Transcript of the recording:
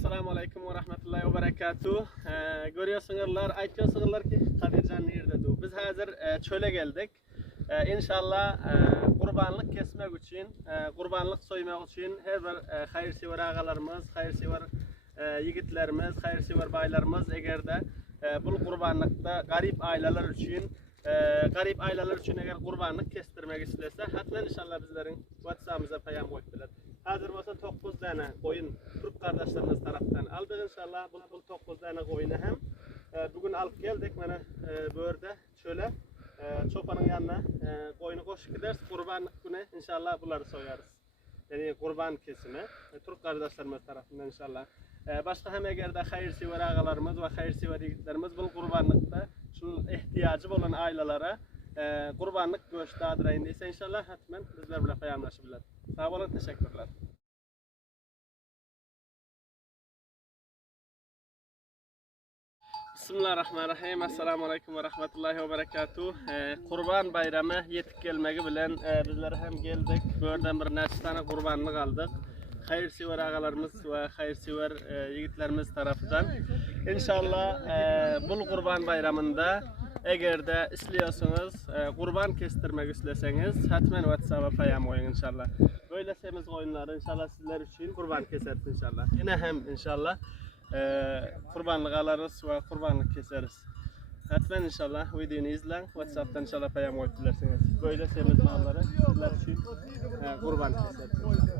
assalomu alaykum va rahmatullohi va barakatuh. Ee, görüyorsunuzlar, aytıyorsunuzlar ki Kadircan nerededir? Biz hazır e, çöle geldik. E, inşallah e, kurbanlık kesmek için, e, soymak için her bir hayırsever e, yigitlerimiz, hayırsever baylarımız egerde e, bu kurbanlıkta garip aileler için e, garip aileler için eğer kurbanlık kestirmek isterse hatmen inşallah bizlerin WhatsApp'ımıza payam koydular. Hazır olsa 9 tane koyun Türk kardeşlerimiz taraftan aldık inşallah. Bu, bu 9 tane koyunu hem e, bugün alıp geldik mana e, böğürde şöyle e, çobanın yanına e, koyunu koşup gideriz. Kurbanlık günü inşallah bunları soyarız. Yani kurban kesimi e, Türk kardeşlerimiz tarafından inşallah. E, başka hem egerde hayırsever ağalarımız ve hayırsever yigitlerimiz bu kurbanlıkta şu ihtiyacı olan ailelere e, kurbanlık göç dağıdırayın deyse inşallah hatmen bizler bile payamlaşırlar. Sağ olun, teşekkürler. Bismillahirrahmanirrahim. Assalamu alaikum ve rahmetullahi ve berekatuh. Ee, kurban bayramı yetip gelmegi bilen e, bizler hem geldik. Buradan bir neçe tane kurbanlık aldık. Hayırsever ağalarımız ve hayırsever e, yigitlerimiz tarafından. İnşallah e, bu eğer de istiyorsanız e, kurban kestirmek isterseniz hatmen WhatsApp'a payam koyun inşallah. Böyle semiz oyunları inşallah sizler için kurban keseriz inşallah. Yine hem inşallah e, kurbanlık alırız ve kurbanlık keseriz. Hatmen inşallah videonu izlen. WhatsApp'tan inşallah payam koyup dilerseniz. Böyle semiz malları sizler için e, kurban keseriz.